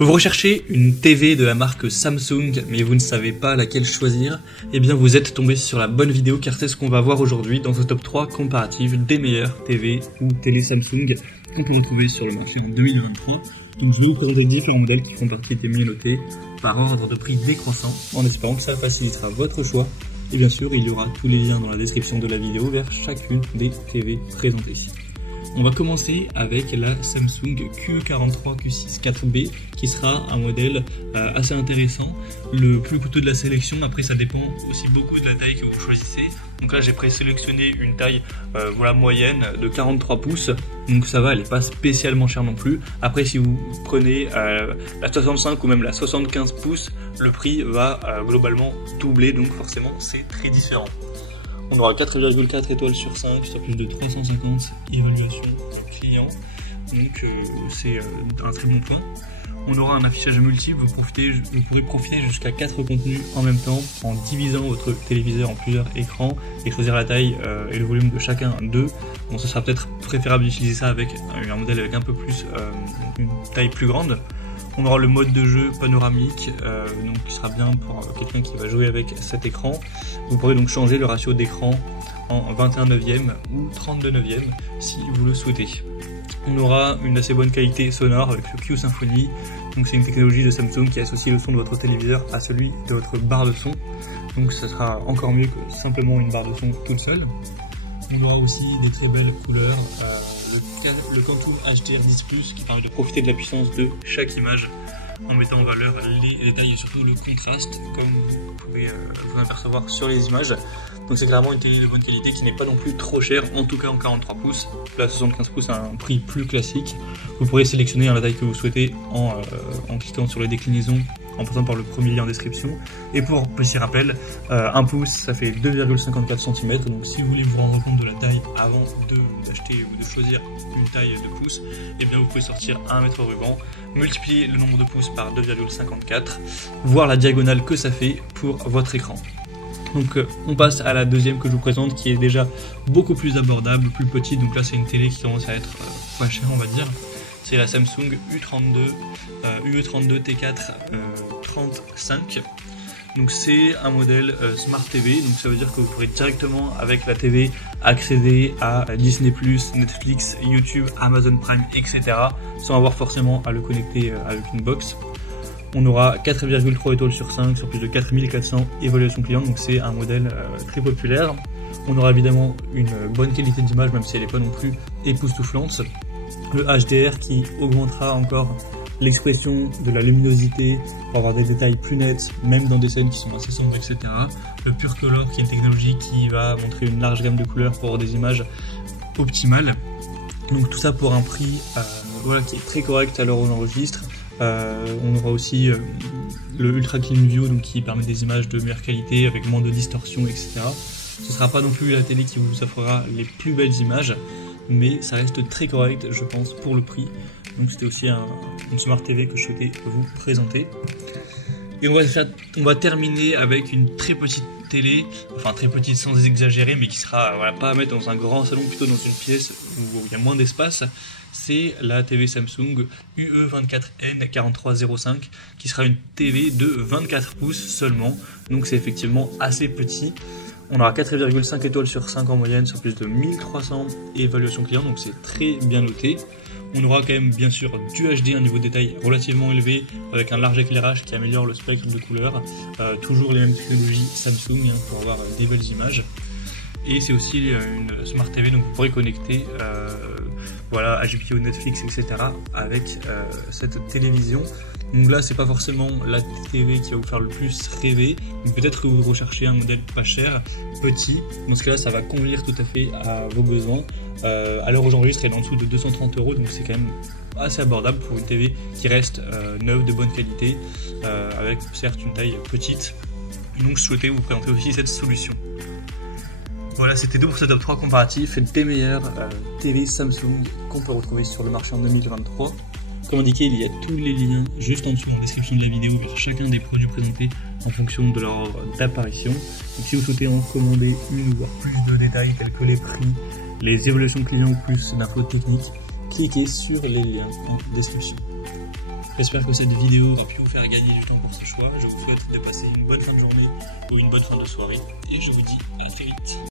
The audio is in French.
Vous recherchez une TV de la marque Samsung, mais vous ne savez pas laquelle choisir? Eh bien vous êtes tombé sur la bonne vidéo car c'est ce qu'on va voir aujourd'hui dans ce top 3 comparatif des meilleures TV ou télé Samsung qu'on peut retrouver sur le marché en 2023. Donc je vais vous présenter différents modèles qui font partie des mieux notés par ordre de prix décroissant, en espérant que ça facilitera votre choix. Et bien sûr, il y aura tous les liens dans la description de la vidéo vers chacune des TV présentées. On va commencer avec la Samsung QE43 Q6 4B qui sera un modèle assez intéressant, le plus coûteux de la sélection. Après ça dépend aussi beaucoup de la taille que vous choisissez. Donc là j'ai présélectionné une taille moyenne de 43 pouces, donc ça va, elle n'est pas spécialement chère non plus. Après si vous prenez la 65 ou même la 75 pouces, le prix va globalement doubler, donc forcément c'est très différent. On aura 4,4 étoiles sur 5 sur plus de 350 évaluations clients, donc c'est un très bon point. On aura un affichage multiple, vous pourrez profiter jusqu'à 4 contenus en même temps en divisant votre téléviseur en plusieurs écrans et choisir la taille et le volume de chacun d'eux. Bon, ce sera peut-être préférable d'utiliser ça avec un modèle avec un peu plus, une taille plus grande. On aura le mode de jeu panoramique, donc qui sera bien pour quelqu'un qui va jouer avec cet écran. Vous pourrez donc changer le ratio d'écran en 21/9 ou 32/9 si vous le souhaitez. On aura une assez bonne qualité sonore avec le Q Symphony. Donc c'est une technologie de Samsung qui associe le son de votre téléviseur à celui de votre barre de son. Donc ça sera encore mieux que simplement une barre de son toute seule. On aura aussi des très belles couleurs, le Quantum HDR10+, qui permet de profiter de la puissance de chaque image en mettant en valeur les détails et surtout le contraste, comme vous pouvez vous apercevoir sur les images. Donc c'est clairement une télé de bonne qualité qui n'est pas non plus trop chère, en tout cas en 43 pouces. La 75 pouces a un prix plus classique. Vous pourrez sélectionner la taille que vous souhaitez en cliquant sur les déclinaisons, en passant par le premier lien en description. Et pour petit rappel, 1 pouce ça fait 2,54 cm, donc si vous voulez vous rendre compte de la taille avant d'acheter ou de choisir une taille de pouce, et bien vous pouvez sortir un mètre ruban, multiplier le nombre de pouces par 2,54, voir la diagonale que ça fait pour votre écran. Donc on passe à la deuxième que je vous présente, qui est déjà beaucoup plus abordable, plus petite. Donc là c'est une télé qui commence à être pas chère, on va dire. C'est la Samsung UE32 T4 35. Donc c'est un modèle Smart TV, donc ça veut dire que vous pourrez directement avec la TV accéder à Disney+, Netflix, YouTube, Amazon Prime, etc. sans avoir forcément à le connecter avec une box. On aura 4,3 étoiles sur 5 sur plus de 4400 évaluations clients, donc c'est un modèle très populaire. On aura évidemment une bonne qualité d'image, même si elle n'est pas non plus époustouflante. Le HDR qui augmentera encore l'expression de la luminosité pour avoir des détails plus nets, même dans des scènes qui sont assez sombres, etc. Le Pure Color qui est une technologie qui va montrer une large gamme de couleurs pour avoir des images optimales. Donc tout ça pour un prix qui est très correct à l'heure où on enregistre. On aura aussi le Ultra Clean View, donc qui permet des images de meilleure qualité avec moins de distorsion, etc. Ce sera pas non plus la télé qui vous offrira les plus belles images, mais ça reste très correct, je pense, pour le prix. Donc c'était aussi une Smart TV que je souhaitais vous présenter. Et on va terminer avec une très petite télé, enfin très petite sans exagérer, mais qui sera pas à mettre dans un grand salon, plutôt dans une pièce où il y a moins d'espace. C'est la TV Samsung UE24N4305 qui sera une TV de 24 pouces seulement, donc c'est effectivement assez petit. On aura 4,5 étoiles sur 5 en moyenne sur plus de 1300 évaluations clients, donc c'est très bien noté. On aura quand même bien sûr du HD, un niveau de détail relativement élevé avec un large éclairage qui améliore le spectre de couleurs. Toujours les mêmes technologies Samsung pour avoir des belles images. Et c'est aussi une Smart TV, donc vous pourrez connecter HBO, Netflix, etc. avec cette télévision. Donc là c'est pas forcément la TV qui va vous faire le plus rêver, mais peut-être que vous recherchez un modèle pas cher, petit. Dans ce cas là ça va convenir tout à fait à vos besoins. À l'heure où j'enregistre, elle est en dessous de 230 €, donc c'est quand même assez abordable pour une TV qui reste neuve, de bonne qualité, avec certes une taille petite. Donc je souhaitais vous présenter aussi cette solution. Voilà, c'était tout pour ce top 3 comparatif des meilleures TV Samsung qu'on peut retrouver sur le marché en 2023. Comme indiqué, il y a tous les liens juste en dessous dans la description de la vidéo vers chacun des produits présentés en fonction de leur ordre d'apparition. Donc si vous souhaitez en commander une ou voir plus de détails tels que les prix, les évaluations clients ou plus d'infos techniques, cliquez sur les liens en description. J'espère que cette vidéo a pu vous faire gagner du temps pour ce choix. Je vous souhaite de passer une bonne fin de journée ou une bonne fin de soirée et je vous dis à très vite.